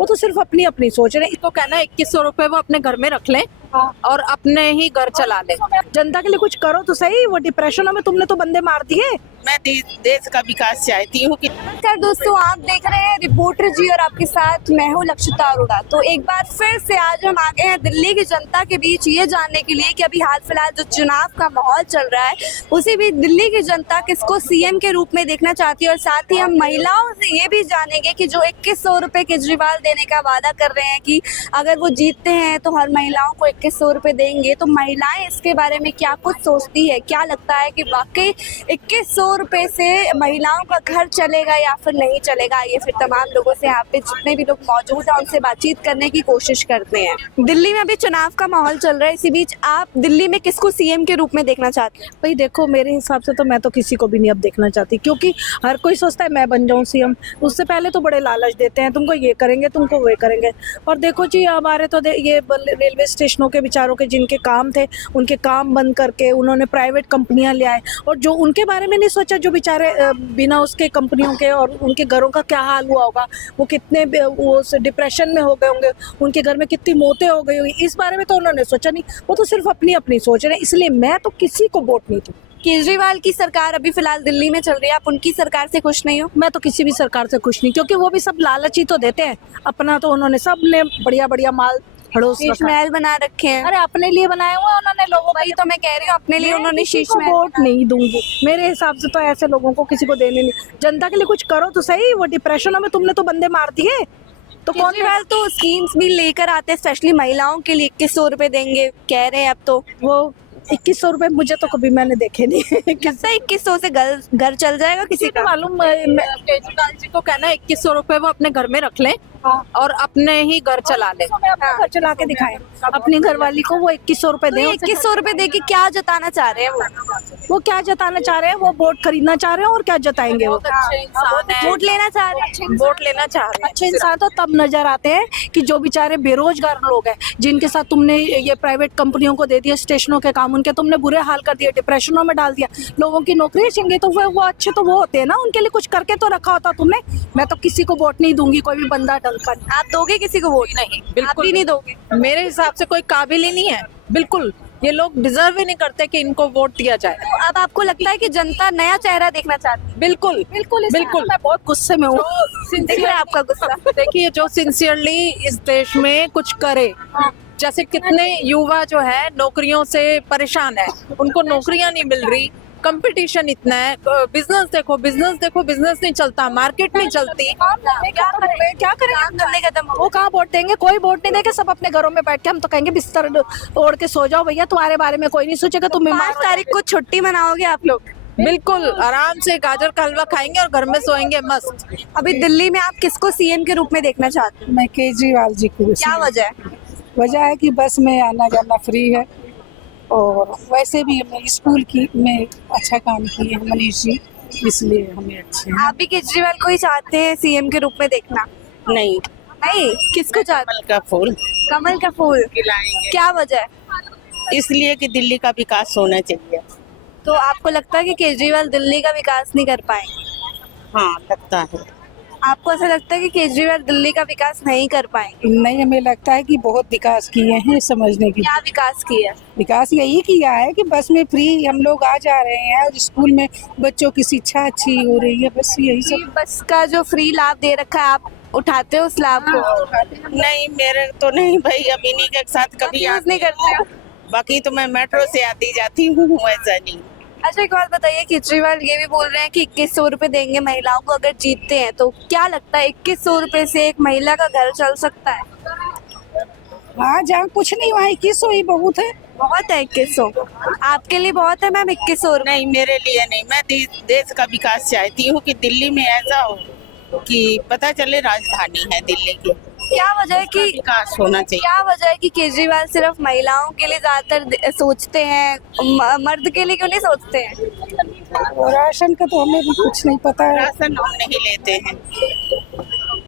वो तो सिर्फ अपनी अपनी सोच रहे हैं। इसको कहना है 2100 रुपए वो अपने घर में रख लें और अपने ही घर चला लें। जनता के लिए कुछ करो तो सही। वो डिप्रेशनों में तुमने तो बंदे मार दिए। मैं देश का विकास चाहती हूँ कि नमस्कार दोस्तों, आप देख रहे हैं रिपोर्टर जी और आपके साथ मैं हूँ लक्षिता अरोड़ा। तो एक बार फिर से आज हम आ गए हैं दिल्ली की जनता के बीच ये जानने के लिए कि अभी हाल फिलहाल जो चुनाव का माहौल चल रहा है उसी बीच दिल्ली की जनता किसको सीएम के रूप में देखना चाहती है। और साथ ही हम महिलाओं से ये भी जानेंगे कि जो 2100 रुपए केजरीवाल देने का वादा कर रहे हैं कि अगर वो जीतते हैं तो हर महिलाओं को 2100 रुपए देंगे, तो महिलाएं इसके बारे में क्या कुछ सोचती है, क्या लगता है कि वाकई 2100 रुपए से महिलाओं का घर चलेगा या फिर नहीं चलेगा। ये फिर तमाम लोगों से यहाँ पे जितने भी लोग मौजूद हैं उनसे बातचीत करने की कोशिश करते हैं। दिल्ली में अभी चुनाव का माहौल चल रहा है, इसी बीच आप दिल्ली में किसको सीएम के रूप में देखना चाहते हैं? भाई देखो, मेरे हिसाब से तो मैं तो किसी को भी नहीं अब देखना चाहती, क्योंकि हर कोई सोचता है मैं बन जाऊं सीएम। उससे पहले तो बड़े लालच देते हैं, तुमको ये करेंगे, तुमको वे करेंगे। और देखो जी, हमारे तो ये रेलवे स्टेशनों के बेचारों के जिनके काम थे उनके काम बंद करके उन्होंने प्राइवेट कंपनियां ले आए, और जो उनके बारे में नहीं सोचा, जो बेचारे बिना उसके कंपनियों के, और उनके घरों का क्या हाल हुआ होगा, वो कितने वो डिप्रेशन में हो गए होंगे, उनके घर में कितनी मौतें हो गई होगी, इस बारे में तो उन्होंने सोचा नहीं। वो तो सिर्फ अपनी अपनी सोच रहे हैं, इसलिए मैं तो किसी को वोट नहीं दूँ। केजरीवाल की सरकार अभी फिलहाल दिल्ली में चल रही है, आप उनकी सरकार से खुश नहीं हो? मैं तो किसी भी सरकार से खुश नहीं, क्योंकि वो भी सब लालच ही तो देते हैं। अपना तो उन्होंने सबने बढ़िया बढ़िया माल हड़ोस शीश रखा है। महल बना रखे हैं। अरे अपने लिए बनाए हुए उन्होंने लोगों वही तो मैं कह रही हूँ, अपने लिए उन्होंने शीश को महल वोट नहीं दूंगी। मेरे हिसाब से तो ऐसे लोगों को किसी को देने नहीं। जनता के लिए कुछ करो तो सही। वो डिप्रेशनों में तुमने तो बंदे मार दिए। तो कौन केजरीवाल तो स्कीम्स भी लेकर आते हैं, स्पेशली महिलाओं के लिए 2100 रुपए देंगे कह रहे हैं। अब तो वो 2100 रुपए मुझे तो कभी मैंने देखे नहीं। किससे 2100 से घर चल जाएगा किसी का? मालूम केजरीवाल जी को कहना है 2100 रुपए वो अपने घर में रख लें और अपने ही घर चला लें। अपना घर चला के दिखाए अपनी घरवाली को। वो 2100 रुपए दे। 2100 रुपए दे के क्या जताना चाह रहे हैं वो क्या जताना चाह रहे हैं? वो वोट खरीदना चाह रहे हैं, और क्या जताएंगे? वो अच्छे इंसान है, वोट लेना चाह रहे हैं। वोट लेना चाह रहे हैं। अच्छे इंसान तो तब नजर आते हैं कि जो बेचारे बेरोजगार लोग हैं, जिनके साथ तुमने ये प्राइवेट कंपनियों को दे दिया स्टेशनों के काम, उनके तुमने बुरे हाल कर दिए, डिप्रेशनों में डाल दिया, लोगों की नौकरी छिन गई, तो वो अच्छे तो वो होते हैं ना, उनके लिए कुछ करके तो रखा होता तुमने। मैं तो किसी को वोट नहीं दूंगी, कोई भी बंदा ढंग का। आप दोगे किसी को वोट? नहीं, आप बिल्कुल भी नहीं दोगे? मेरे हिसाब से कोई काबिल ही नहीं है। बिल्कुल, ये लोग डिजर्व ही नहीं करते कि इनको वोट दिया जाए। तो अब आपको लगता है कि जनता नया चेहरा देखना चाहती है? बिल्कुल बिल्कुल बिल्कुल। मैं बहुत गुस्से में हूँ। दिख रहा है आपका गुस्सा? देखिए, जो सिंसियरली इस देश में कुछ करे, जैसे कितने युवा जो है नौकरियों से परेशान है, उनको नौकरियां नहीं मिल रही, कंपटीशन इतना है। बिजनेस देखो, बिजनेस नहीं चलता, मार्केट नहीं चलती। क्या करें? वो कहाँ वोट देंगे? कोई वोट नहीं देंगे। सब अपने घरों में बैठ के, हम तो कहेंगे बिस्तर ओढ़ के सो जाओ भैया, तुम्हारे बारे में कोई नहीं सोचेगा। तुम 5 तारीख को छुट्टी मनाओगे आप लोग? बिल्कुल, आराम से गाजर का हलवा खाएंगे और घर में सोएंगे मस्त। अभी दिल्ली में आप किसको सीएम के रूप में देखना चाहते हैं? मैं केजरीवाल जी को। क्या वजह है? वजह है कि बस में आना जाना फ्री है, और वैसे भी हमने स्कूल की में अच्छा काम किए हैं मनीष जी, इसलिए हमें अच्छे हैं। आप भी केजरीवाल को ही चाहते हैं सीएम के रूप में देखना? नहीं, नहीं, किसको चाहते? कमल का फूल कमल का फूल। खिलाएंगे, क्या वजह है? इसलिए कि दिल्ली का विकास होना चाहिए। तो आपको लगता है कि केजरीवाल दिल्ली का विकास नहीं कर पाएंगे? हाँ, लगता है। आपको ऐसा लगता है कि केजरीवाल दिल्ली का विकास नहीं कर पाएंगे? नहीं, हमें लगता है कि बहुत विकास किए हैं, समझने की। क्या विकास किया? विकास यही किया है कि बस में फ्री हम लोग आ जा रहे हैं, और स्कूल में बच्चों की शिक्षा अच्छी हो रही है, बस यही सब। बस का जो फ्री लाभ दे रखा है, आप उठाते हो उस लाभ को? नहीं, मेरे तो नहीं भाई, अब इन्हीं के साथ कभी यूज नहीं करते हो? बाकी तो मैं मेट्रो से आती जाती हूँ, ऐसा नहीं। अच्छा, एक बात बताइए, केजरीवाल ये भी बोल रहे हैं कि 2100 रुपए देंगे महिलाओं को अगर जीतते हैं, तो क्या लगता है 2100 रुपए से एक महिला का घर चल सकता है? हाँ, जहाँ कुछ नहीं वहाँ 2100 ही बहुत है। बहुत है 2100? आपके लिए बहुत है मैम 2100 रुपए? नहीं, मेरे लिए नहीं। मैं देश का विकास चाहती हूँ कि दिल्ली में ऐसा हो कि पता चले राजधानी है दिल्ली की। क्या वजह है कि विकास होना चाहिए। क्या वजह है कि केजरीवाल सिर्फ महिलाओं के लिए ज्यादातर सोचते हैं, मर्द के लिए क्यों नहीं सोचते हैं? और राशन का तो हमें भी कुछ नहीं पता है। राशन हम नहीं लेते हैं।